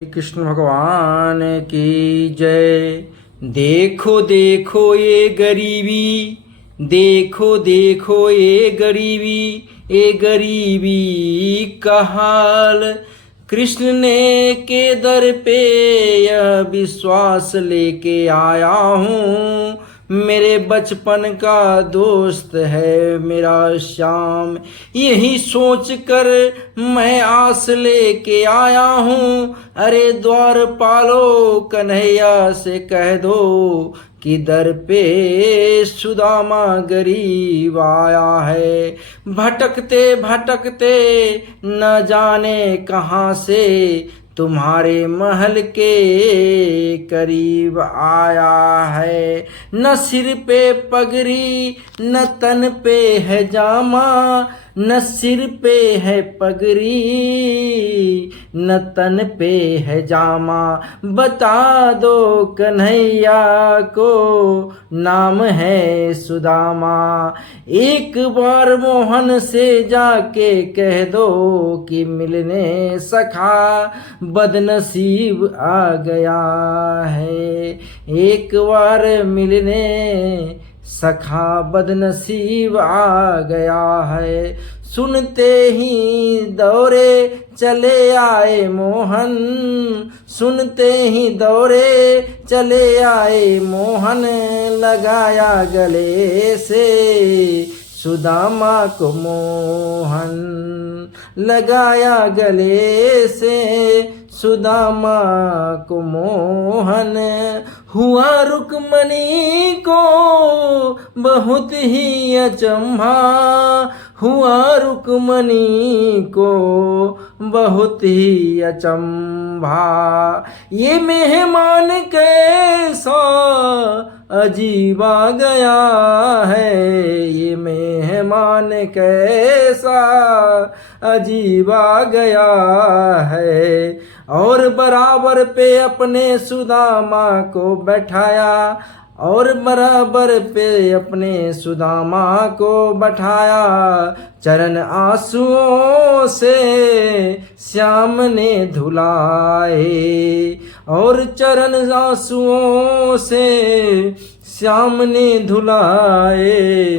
कृष्ण भगवान की जय। देखो देखो ये गरीबी, देखो देखो ये गरीबी का हाल। कृष्ण ने के दर पे यह विश्वास लेके आया हूँ। मेरे बचपन का दोस्त है मेरा श्याम, यही सोच कर मैं आस लेके आया हूँ। अरे द्वार पालो कन्हैया से कह दो कि दर पे सुदामा गरीब आया है। भटकते भटकते न जाने कहाँ से तुम्हारे महल के करीब आया है। न सिर पे पगड़ी न तन पे है जामा, न सिर पे है पगड़ी न तन पे है जामा। बता दो कन्हैया को नाम है सुदामा। एक बार मोहन से जाके कह दो कि मिलने सखा बदनसीब आ गया है। एक बार मिलने सखा बदनसीब आ गया है। सुनते ही दौड़े चले आए मोहन, सुनते ही दौड़े चले आए मोहन। लगाया गले से सुदामा को मोहन, लगाया गले से सुदामा को मोहन। हुआ रुक्मणी को बहुत ही अचंभा, हुआ रुक्मणी को बहुत ही अचंभा। ये मेहमान कैसा अजीब आ गया है, ये मेहमान कैसा अजीब आ गया है। और बराबर पे अपने सुदामा को बैठाया, और बराबर पे अपने सुदामा को बैठाया। चरण आंसुओं से श्याम ने धुलाए, और चरण आंसुओं से श्याम ने धुलाए।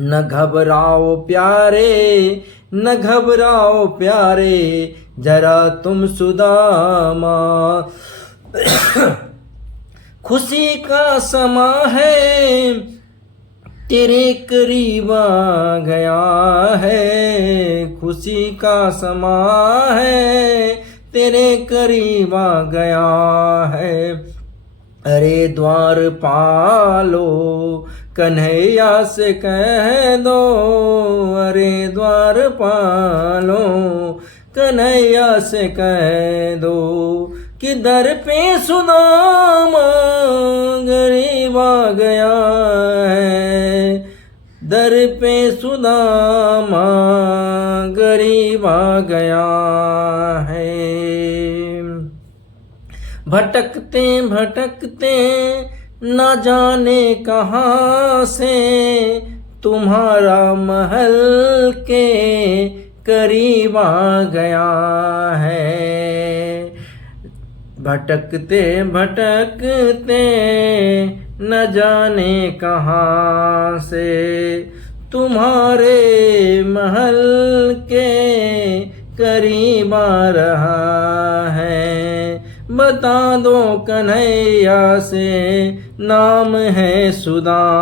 न घबराओ प्यारे, न घबराओ प्यारे, जरा तुम सुदामा। खुशी का समा है तेरे करीब आ गया है, खुशी का समा है तेरे करीब आ गया है। अरे द्वार पालो कन्हैया से कह दो, अरे द्वार पालो कन्हैया से कह दो कि दर पे सुदामा गरीब आ गया है। दर पे सुदामा गरीब आ गया है। भटकते भटकते न जाने कहाँ से तुम्हारा महल के करीब आ गया है। भटकते भटकते न जाने कहाँ से तुम्हारे महल के करीब आ रहा है। बता दो कन्हैया से नाम है सुदामा।